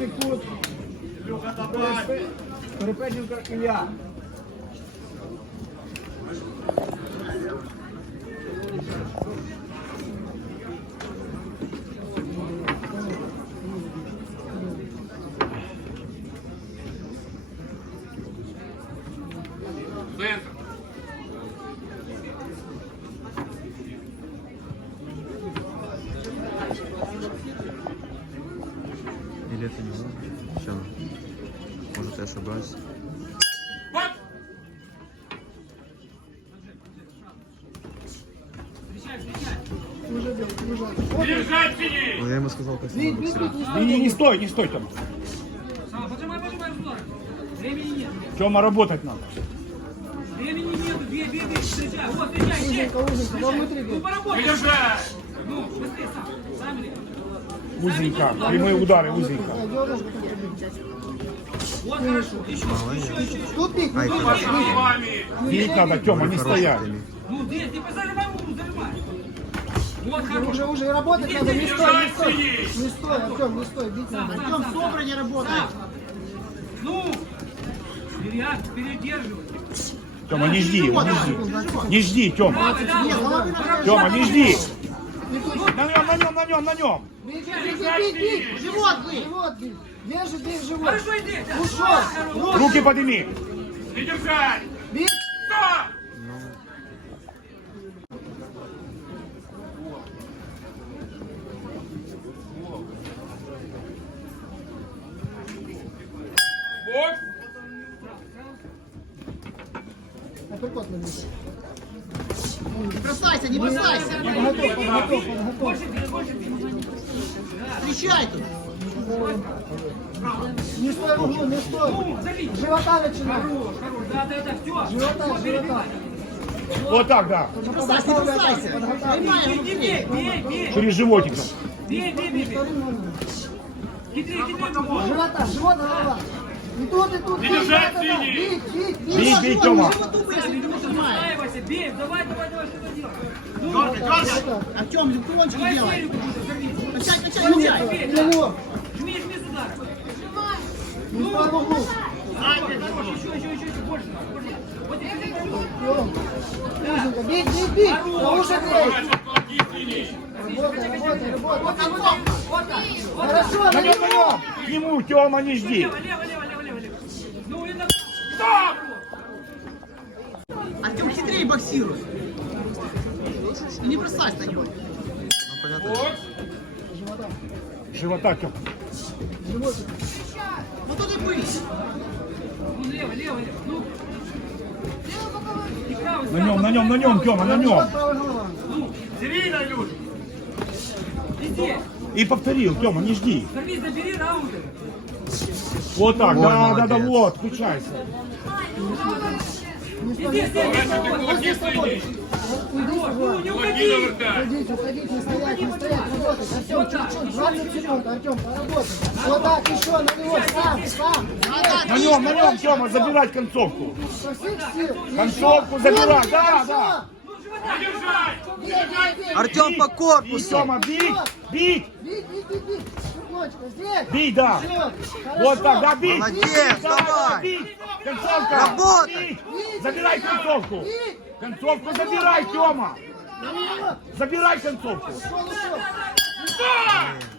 Противник тут. Перепе- Перепеченко Ілля. Это не он? Все. Может, я ошибаюсь. Ну, я ему сказал, как боксера. Не, не, не стой, не стой, удар. Времени нет. Тёма, работать надо. Времени нет. Бей, бей, бей. Встречай. Вот, встречай, встречай. Ну, поработай. Ну, быстрее сам. Сам. Узенько. Прямые удары, узенько. Вот, хорошо. Еще, еще, еще, еще. Тут головами. Бить надо, Тёма, не стоять. Ну, здесь, ты. Вот, хорошо. Уже, уже работать надо, не стой, не стой. Не стой, Артем, не стой, бить надо. Артем, собра не работает. Ну, пере- передерживай. Тёма, не жди его, не жди. Не жди, Тёма. Тёма, не жди. Ну, На нем, на нем, на нем, на нем. Бить, бить, бить, бить. Живот бить. Живот бить. Держи, бей в живот. Хорошо, иди. Ушел. Вот. Руки подними. Не держать. Бить. Стоп. Бокс. Апперкот на бить. бросайся, не бросайся. Подготов, подготов, подготов. Встречай тут. Не стой в углу, не стой. С Живота начинай. Хорош, хорош. Да, да, да, все. Живота, живота. Вот так, да. Бросайся, не бросайся. Иди, его бей, бей, бей. Через животик. Бей, бей, бей, хитри, вот. Живота, живот, голова. И тут, и тут. Да. синий. Бить, бить, бить. Бей, бей, бей, давай, давай, давай, что-то делай. Ну, Артем, давай делай. Качай, качай, качай. Бей. Жми, жми сюда. Углу. Хорош, еще, еще, еще, еще, больше, грей. Кулаки синий. Работай, работай, работай. Хорошо, На него. К нему, Тёма, не жди. Лево, лево, лево. Ну, и на... Стоп. Артем хитрее боксируй. И не бросайся на него. Ну. Живота, Тёма. Вот тут и быть. Ну, лево, лево, лево. Ну. И правый, На нем, на нем, на нем, Тёма, на нем. Ну, Серийно, Илюш. и здесь. И повторил, Тёма, не жди. Сорви, забери раунды. Вот так, Ой, да, да, да, молодец. вот, включайся. Кулаки синий. Ну, не стоять, не стоять, работать. Артем, чуть-чуть, 20 секунд, Артем, поработай. Вот так, еще на него, сам, сам. На нем, на нем, Тёма, забирать концовку. Концовку забирать, да, да. Бей, бей, бей. Артем по Бить, корпусу. Тёма, бить, бить, Бить, бить, бить, бить. Чуточку, здесь. бить, да. Вот так, да, бить. Молодец, Бить, да, давай. да, бить. Концовка. Работай. Бить. Забирай концовку. Бить. Концовку забирай, Тёма. Забирай концовку. Ушел, ушел. Стоп.